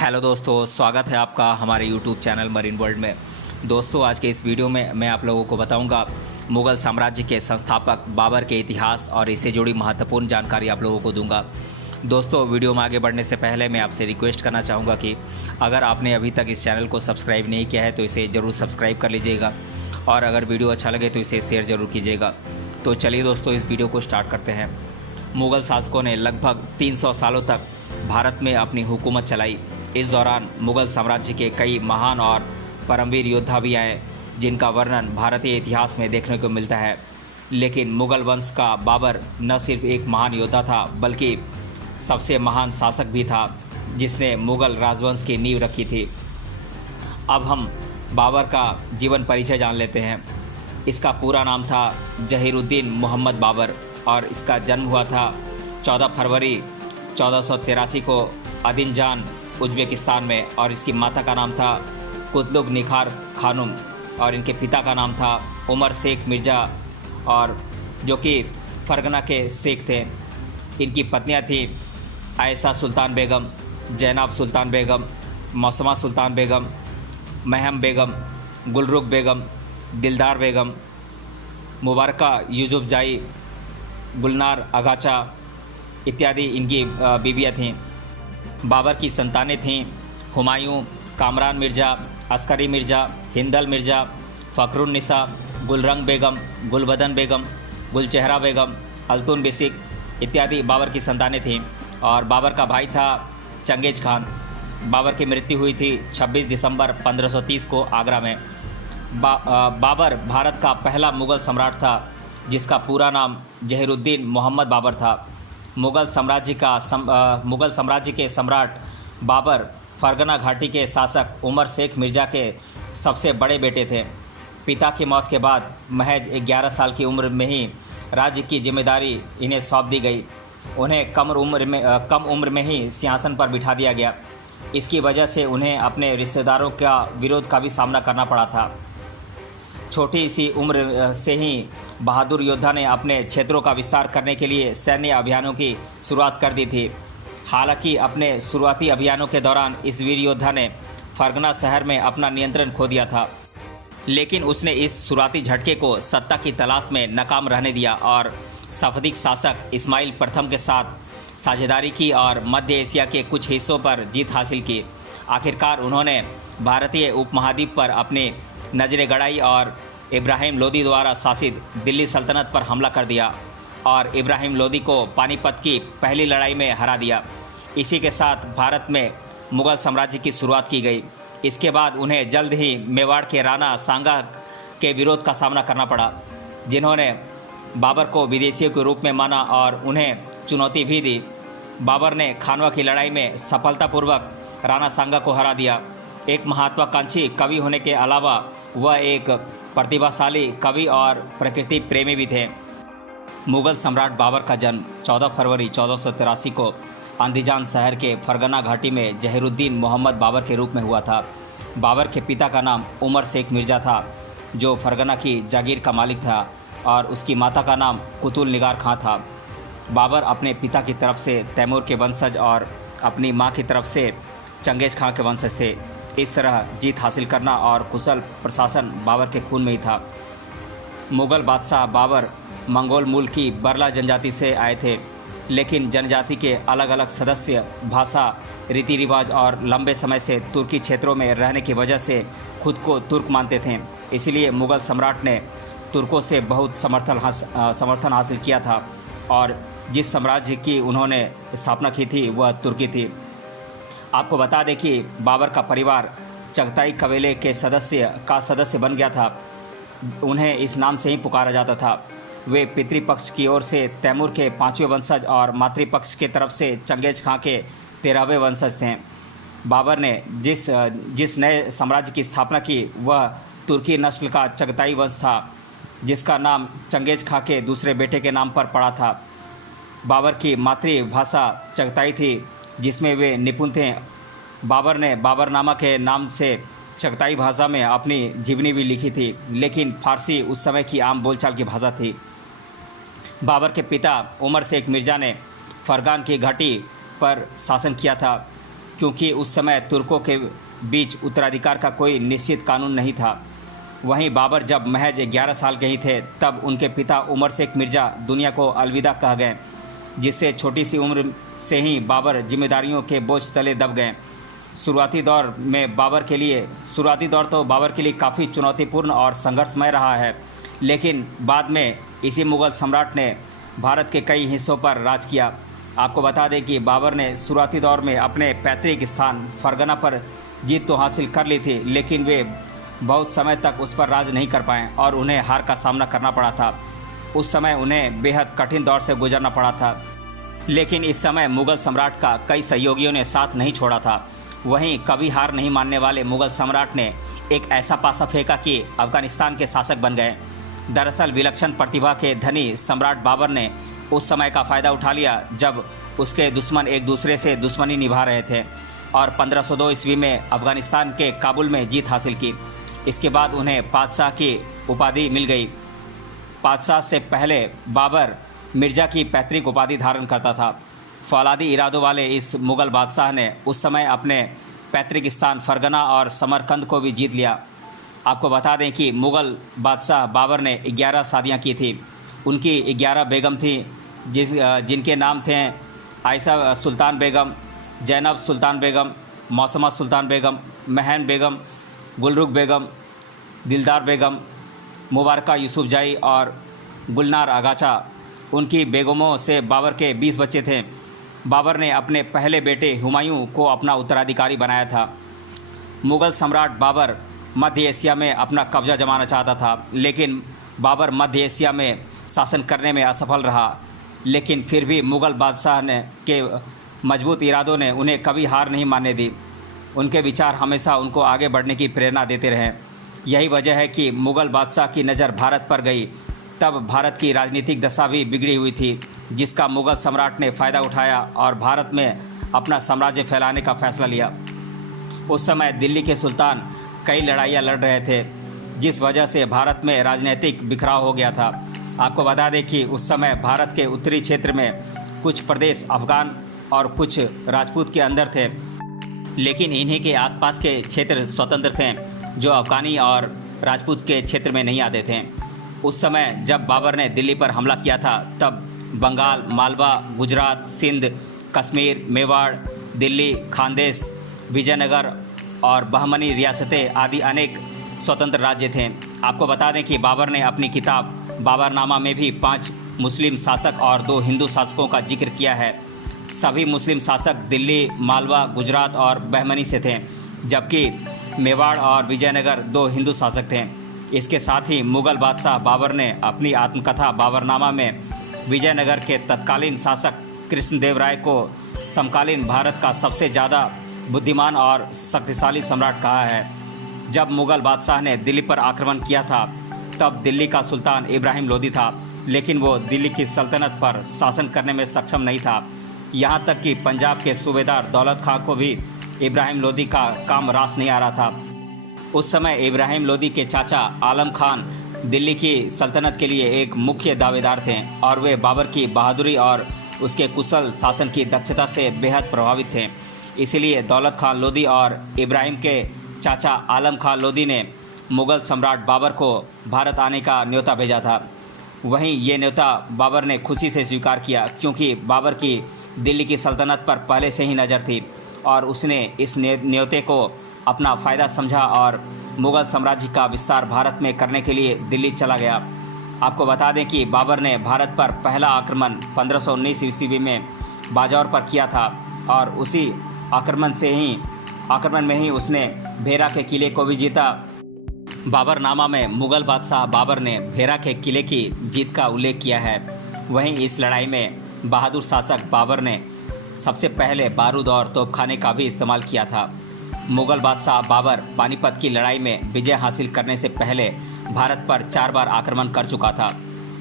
Hello दोस्तों, स्वागत है आपका हमारे यूट्यूब चैनल मरीन वर्ल्ड में। दोस्तों, आज के इस वीडियो में मैं आप लोगों को बताऊंगा मुग़ल साम्राज्य के संस्थापक बाबर के इतिहास और इससे जुड़ी महत्वपूर्ण जानकारी आप लोगों को दूंगा। दोस्तों, वीडियो में आगे बढ़ने से पहले मैं आपसे रिक्वेस्ट करना चाहूँगा कि अगर आपने अभी तक इस चैनल को सब्सक्राइब नहीं किया है तो इसे ज़रूर सब्सक्राइब कर लीजिएगा और अगर वीडियो अच्छा लगे तो इसे शेयर ज़रूर कीजिएगा। तो चलिए दोस्तों, इस वीडियो को स्टार्ट करते हैं। मुग़ल शासकों ने लगभग 300 सालों तक भारत में अपनी हुकूमत चलाई। इस दौरान मुग़ल साम्राज्य के कई महान और परमवीर योद्धा भी आए जिनका वर्णन भारतीय इतिहास में देखने को मिलता है। लेकिन मुग़ल वंश का बाबर न सिर्फ एक महान योद्धा था बल्कि सबसे महान शासक भी था जिसने मुग़ल राजवंश की नींव रखी थी। अब हम बाबर का जीवन परिचय जान लेते हैं। इसका पूरा नाम था जहीरुद्दीन मोहम्मद बाबर और इसका जन्म हुआ था 14 फरवरी 1483 को अदिनजान उज़्बेकिस्तान में और इसकी माता का नाम था कुतलुग निखार खानुम और इनके पिता का नाम था उमर शेख मिर्ज़ा और जो कि फरगना के शेख थे। इनकी पत्नियां थी आयशा सुल्तान बेगम, जैनब सुल्तान बेगम, मौसमा सुल्तान बेगम, महम बेगम, गुलरुख बेगम, दिलदार बेगम, मुबारका यूसुफजाई, गुलनार अगाचा इत्यादि इनकी बीवियाँ थीं। बाबर की संतानें थीं हुमायूं, कामरान मिर्ज़ा, अस्करी मिर्ज़ा, हिंदल मिर्ज़ा, फ़खरुन्निसा, गुलरंग बेगम, गुलबदन बेगम, गुलचेहरा बेगम, अल्तुन बिसिक इत्यादि बाबर की संतानें थीं। और बाबर का भाई था चंगेज़ खान। बाबर की मृत्यु हुई थी 26 दिसंबर 1530 को आगरा में। बाबर भारत का पहला मुग़ल सम्राट था जिसका पूरा नाम जहीरुद्दीन मोहम्मद बाबर था। मुग़ल साम्राज्य के सम्राट बाबर फरगना घाटी के शासक उमर शेख मिर्ज़ा के सबसे बड़े बेटे थे। पिता की मौत के बाद महज 11 साल की उम्र में ही राज्य की जिम्मेदारी इन्हें सौंप दी गई। उन्हें कम उम्र में ही सिंहासन पर बिठा दिया गया। इसकी वजह से उन्हें अपने रिश्तेदारों का विरोध का भी सामना करना पड़ा था। छोटी सी उम्र से ही बहादुर योद्धा ने अपने क्षेत्रों का विस्तार करने के लिए सैन्य अभियानों की शुरुआत कर दी थी। हालांकि अपने शुरुआती अभियानों के दौरान इस वीर योद्धा ने फरगना शहर में अपना नियंत्रण खो दिया था, लेकिन उसने इस शुरुआती झटके को सत्ता की तलाश में नाकाम रहने दिया और सफदिक शासक इस्माइल प्रथम के साथ साझेदारी की और मध्य एशिया के कुछ हिस्सों पर जीत हासिल की। आखिरकार उन्होंने भारतीय उपमहाद्वीप पर अपनी नजरें गड़ाई और इब्राहिम लोदी द्वारा शासित दिल्ली सल्तनत पर हमला कर दिया और इब्राहिम लोदी को पानीपत की पहली लड़ाई में हरा दिया। इसी के साथ भारत में मुग़ल साम्राज्य की शुरुआत की गई। इसके बाद उन्हें जल्द ही मेवाड़ के राणा सांगा के विरोध का सामना करना पड़ा, जिन्होंने बाबर को विदेशियों के रूप में माना और उन्हें चुनौती भी दी। बाबर ने खानवा की लड़ाई में सफलतापूर्वक राणा सांगा को हरा दिया। एक महत्वाकांक्षी कवि होने के अलावा वह एक प्रतिभाशाली कवि और प्रकृति प्रेमी भी थे। मुग़ल सम्राट बाबर का जन्म 14 फरवरी 1483 को अंदीजान शहर के फरगना घाटी में जहीरुद्दीन मोहम्मद बाबर के रूप में हुआ था। बाबर के पिता का नाम उमर शेख मिर्ज़ा था जो फरगना की जागीर का मालिक था और उसकी माता का नाम कुतुल निगार खां था। बाबर अपने पिता की तरफ से तैमूर के वंशज और अपनी माँ की तरफ से चंगेज़ खां के वंशज थे। इस तरह जीत हासिल करना और कुशल प्रशासन बाबर के खून में ही था। मुग़ल बादशाह बाबर मंगोल मूल की बरला जनजाति से आए थे, लेकिन जनजाति के अलग अलग सदस्य भाषा, रीति रिवाज और लंबे समय से तुर्की क्षेत्रों में रहने की वजह से खुद को तुर्क मानते थे। इसलिए मुग़ल सम्राट ने तुर्कों से बहुत समर्थन हासिल किया था और जिस साम्राज्य की उन्होंने स्थापना की थी वह तुर्की थी। आपको बता दें कि बाबर का परिवार चगताई कबीले के सदस्य बन गया था। उन्हें इस नाम से ही पुकारा जाता था। वे पितृपक्ष की ओर से तैमूर के 5वें वंशज और मातृपक्ष के तरफ से चंगेज़ खां के 13वें वंशज थे। बाबर ने जिस नए साम्राज्य की स्थापना की वह तुर्की नस्ल का चगताई वंश था जिसका नाम चंगेज़ खां के दूसरे बेटे के नाम पर पड़ा था। बाबर की मातृभाषा चगताई थी जिसमें वे निपुण थे। बाबर ने बाबरनामा के नाम से चगताई भाषा में अपनी जीवनी भी लिखी थी, लेकिन फारसी उस समय की आम बोलचाल की भाषा थी। बाबर के पिता उमर शेख मिर्ज़ा ने फरगान की घाटी पर शासन किया था। क्योंकि उस समय तुर्कों के बीच उत्तराधिकार का कोई निश्चित कानून नहीं था। वहीं बाबर जब महज 11 साल के ही थे तब उनके पिता उमर शेख मिर्ज़ा दुनिया को अलविदा कह गए, जिससे छोटी सी उम्र से ही बाबर जिम्मेदारियों के बोझ तले दब गए। शुरुआती दौर तो बाबर के लिए काफ़ी चुनौतीपूर्ण और संघर्षमय रहा है, लेकिन बाद में इसी मुग़ल सम्राट ने भारत के कई हिस्सों पर राज किया। आपको बता दें कि बाबर ने शुरुआती दौर में अपने पैतृक स्थान फरगना पर जीत तो हासिल कर ली थी, लेकिन वे बहुत समय तक उस पर राज नहीं कर पाए और उन्हें हार का सामना करना पड़ा था। उस समय उन्हें बेहद कठिन दौर से गुजरना पड़ा था, लेकिन इस समय मुग़ल सम्राट का कई सहयोगियों ने साथ नहीं छोड़ा था। वहीं कभी हार नहीं मानने वाले मुग़ल सम्राट ने एक ऐसा पासा फेंका कि अफ़गानिस्तान के शासक बन गए। दरअसल विलक्षण प्रतिभा के धनी सम्राट बाबर ने उस समय का फ़ायदा उठा लिया जब उसके दुश्मन एक दूसरे से दुश्मनी निभा रहे थे और 1502 ईस्वी में अफ़गानिस्तान के काबुल में जीत हासिल की। इसके बाद उन्हें बादशाह की उपाधि मिल गई। बादशाह से पहले बाबर मिर्ज़ा की पैतृक उपाधि धारण करता था। फौलादी इरादों वाले इस मुग़ल बादशाह ने उस समय अपने पैतृक स्थान फरगना और समरकंद को भी जीत लिया। आपको बता दें कि मुग़ल बादशाह बाबर ने 11 शादियां की थी। उनकी 11 बेगम थी, जिनके नाम थे आयशा सुल्तान बेगम, जैनब सुल्तान बेगम, मौसमा सुल्तान बेगम, महन बेगम, गुलरुख बेगम, दिलदार बेगम, मुबारका यूसुफजाई और गुलनार आगाचा। उनकी बेगमों से बाबर के 20 बच्चे थे। बाबर ने अपने पहले बेटे हुमायूं को अपना उत्तराधिकारी बनाया था। मुग़ल सम्राट बाबर मध्य एशिया में अपना कब्जा जमाना चाहता था, लेकिन बाबर मध्य एशिया में शासन करने में असफल रहा। लेकिन फिर भी मुग़ल बादशाह के मजबूत इरादों ने उन्हें कभी हार नहीं मानने दी। उनके विचार हमेशा उनको आगे बढ़ने की प्रेरणा देते रहे। यही वजह है कि मुग़ल बादशाह की नज़र भारत पर गई। तब भारत की राजनीतिक दशा भी बिगड़ी हुई थी, जिसका मुग़ल सम्राट ने फ़ायदा उठाया और भारत में अपना साम्राज्य फैलाने का फैसला लिया। उस समय दिल्ली के सुल्तान कई लड़ाइयाँ लड़ रहे थे, जिस वजह से भारत में राजनीतिक बिखराव हो गया था। आपको बता दें कि उस समय भारत के उत्तरी क्षेत्र में कुछ प्रदेश अफ़गान और कुछ राजपूत के अंदर थे, लेकिन इन्हीं के आसपास के क्षेत्र स्वतंत्र थे जो अफ़गानी और राजपूत के क्षेत्र में नहीं आते थे। उस समय जब बाबर ने दिल्ली पर हमला किया था तब बंगाल, मालवा, गुजरात, सिंध, कश्मीर, मेवाड़, दिल्ली, खानदेश, विजयनगर और बहमनी रियासतें आदि अनेक स्वतंत्र राज्य थे। आपको बता दें कि बाबर ने अपनी किताब बाबरनामा में भी 5 मुस्लिम शासक और 2 हिंदू शासकों का जिक्र किया है। सभी मुस्लिम शासक दिल्ली, मालवा, गुजरात और बहमनी से थे, जबकि मेवाड़ और विजयनगर 2 हिंदू शासक थे। इसके साथ ही मुग़ल बादशाह बाबर ने अपनी आत्मकथा बाबरनामा में विजयनगर के तत्कालीन शासक कृष्णदेव राय को समकालीन भारत का सबसे ज़्यादा बुद्धिमान और शक्तिशाली सम्राट कहा है। जब मुग़ल बादशाह ने दिल्ली पर आक्रमण किया था तब दिल्ली का सुल्तान इब्राहिम लोदी था, लेकिन वो दिल्ली की सल्तनत पर शासन करने में सक्षम नहीं था। यहाँ तक कि पंजाब के सूबेदार दौलत खां को भी इब्राहिम लोदी का काम रास नहीं आ रहा था। उस समय इब्राहिम लोदी के चाचा आलम खान दिल्ली की सल्तनत के लिए एक मुख्य दावेदार थे और वे बाबर की बहादुरी और उसके कुशल शासन की दक्षता से बेहद प्रभावित थे। इसीलिए दौलत खान लोदी और इब्राहिम के चाचा आलम खान लोदी ने मुग़ल सम्राट बाबर को भारत आने का न्योता भेजा था। वहीं ये न्योता बाबर ने खुशी से स्वीकार किया, क्योंकि बाबर की दिल्ली की सल्तनत पर पहले से ही नज़र थी और उसने इस न्योते को अपना फ़ायदा समझा और मुग़ल साम्राज्य का विस्तार भारत में करने के लिए दिल्ली चला गया। आपको बता दें कि बाबर ने भारत पर पहला आक्रमण 1519 ईस्वी में बाजौर पर किया था और उसी आक्रमण में ही उसने भेरा के किले को भी जीता। बाबरनामा में मुग़ल बादशाह बाबर ने भेरा के किले की जीत का उल्लेख किया है। वहीं इस लड़ाई में बहादुर शासक बाबर ने सबसे पहले बारूद और तोपखाने का भी इस्तेमाल किया था। मुग़ल बादशाह बाबर पानीपत की लड़ाई में विजय हासिल करने से पहले भारत पर 4 बार आक्रमण कर चुका था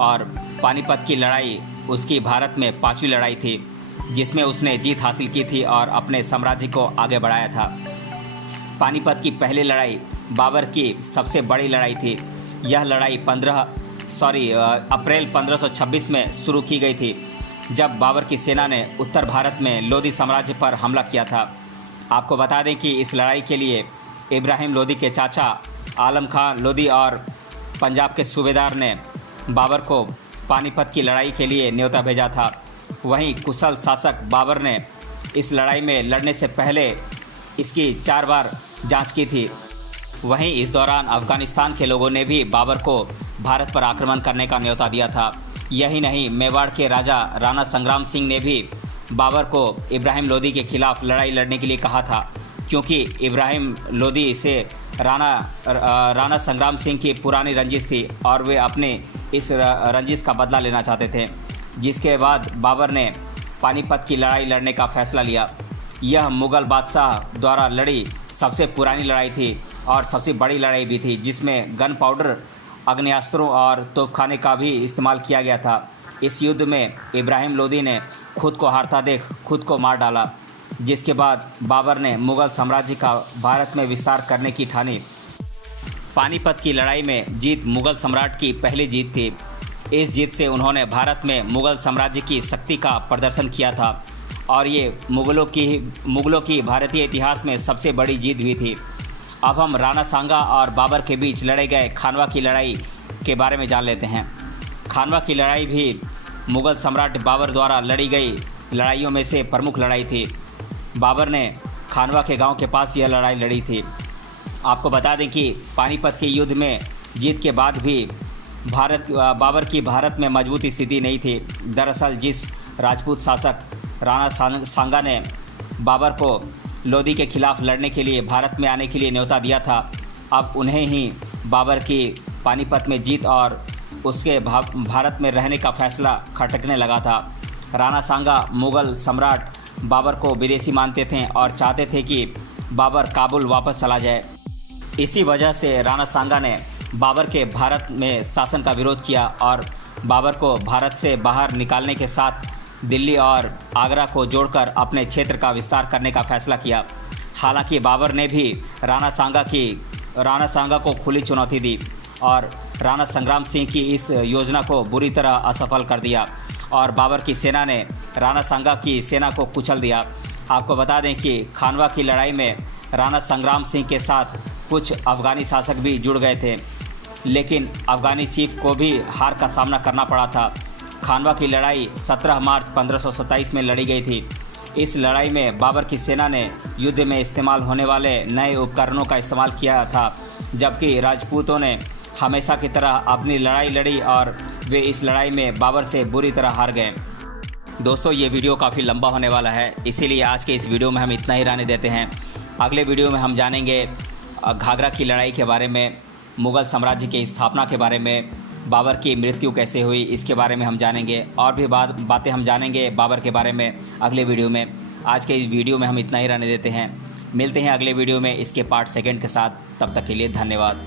और पानीपत की लड़ाई उसकी भारत में 5वीं लड़ाई थी, जिसमें उसने जीत हासिल की थी और अपने साम्राज्य को आगे बढ़ाया था। पानीपत की पहली लड़ाई बाबर की सबसे बड़ी लड़ाई थी। यह लड़ाई अप्रैल 1526 में शुरू की गई थी, जब बाबर की सेना ने उत्तर भारत में लोदी साम्राज्य पर हमला किया था। आपको बता दें कि इस लड़ाई के लिए इब्राहिम लोदी के चाचा आलम खान लोदी और पंजाब के सूबेदार ने बाबर को पानीपत की लड़ाई के लिए न्योता भेजा था। वहीं कुशल शासक बाबर ने इस लड़ाई में लड़ने से पहले इसकी 4 बार जांच की थी। वहीं इस दौरान अफ़गानिस्तान के लोगों ने भी बाबर को भारत पर आक्रमण करने का न्योता दिया था। यही नहीं, मेवाड़ के राजा राणा संग्राम सिंह ने भी बाबर को इब्राहिम लोदी के खिलाफ लड़ाई लड़ने के लिए कहा था, क्योंकि इब्राहिम लोदी से राणा संग्राम सिंह की पुरानी रंजिश थी और वे अपने इस रंजिश का बदला लेना चाहते थे। जिसके बाद बाबर ने पानीपत की लड़ाई लड़ने का फैसला लिया। यह मुग़ल बादशाह द्वारा लड़ी सबसे पुरानी लड़ाई थी और सबसे बड़ी लड़ाई भी थी, जिसमें गन पाउडर, आग्नेयास्त्रों और तोपखाने का भी इस्तेमाल किया गया था। इस युद्ध में इब्राहिम लोदी ने खुद को हारता देख खुद को मार डाला, जिसके बाद बाबर ने मुग़ल साम्राज्य का भारत में विस्तार करने की ठानी। पानीपत की लड़ाई में जीत मुग़ल सम्राट की पहली जीत थी। इस जीत से उन्होंने भारत में मुग़ल साम्राज्य की शक्ति का प्रदर्शन किया था और ये मुग़लों की भारतीय इतिहास में सबसे बड़ी जीत भी थी। अब हम राणा सांगा और बाबर के बीच लड़े गए खानवा की लड़ाई के बारे में जान लेते हैं। खानवा की लड़ाई भी मुग़ल सम्राट बाबर द्वारा लड़ी गई लड़ाइयों में से प्रमुख लड़ाई थी। बाबर ने खानवा के गांव के पास यह लड़ाई लड़ी थी। आपको बता दें कि पानीपत के युद्ध में जीत के बाद भी बाबर की भारत में मजबूत स्थिति नहीं थी। दरअसल जिस राजपूत शासक राणा सांगा ने बाबर को लोदी के खिलाफ लड़ने के लिए भारत में आने के लिए न्योता दिया था, अब उन्हें ही बाबर की पानीपत में जीत और उसके भारत में रहने का फैसला खटकने लगा था। राणा सांगा मुग़ल सम्राट बाबर को विदेशी मानते थे और चाहते थे कि बाबर काबुल वापस चला जाए। इसी वजह से राणा सांगा ने बाबर के भारत में शासन का विरोध किया और बाबर को भारत से बाहर निकालने के साथ दिल्ली और आगरा को जोड़कर अपने क्षेत्र का विस्तार करने का फैसला किया। हालांकि बाबर ने भी राणा सांगा को खुली चुनौती दी और राणा संग्राम सिंह की इस योजना को बुरी तरह असफल कर दिया और बाबर की सेना ने राणा सांगा की सेना को कुचल दिया। आपको बता दें कि खानवा की लड़ाई में राणा संग्राम सिंह के साथ कुछ अफ़गानी शासक भी जुड़ गए थे, लेकिन अफ़गानी चीफ को भी हार का सामना करना पड़ा था। खानवा की लड़ाई 17 मार्च 1527 में लड़ी गई थी। इस लड़ाई में बाबर की सेना ने युद्ध में इस्तेमाल होने वाले नए उपकरणों का इस्तेमाल किया था, जबकि राजपूतों ने हमेशा की तरह अपनी लड़ाई लड़ी और वे इस लड़ाई में बाबर से बुरी तरह हार गए। दोस्तों, ये वीडियो काफ़ी लंबा होने वाला है, इसीलिए आज के इस वीडियो में हम इतना ही रहने देते हैं। अगले वीडियो में हम जानेंगे घाघरा की लड़ाई के बारे में, मुग़ल साम्राज्य की स्थापना के बारे में, बाबर की मृत्यु कैसे हुई इसके बारे में हम जानेंगे और भी बातें हम जानेंगे बाबर के बारे में अगले वीडियो में। आज के इस वीडियो में हम इतना ही रहने देते हैं। मिलते हैं अगले वीडियो में इसके पार्ट 2 के साथ। तब तक के लिए धन्यवाद।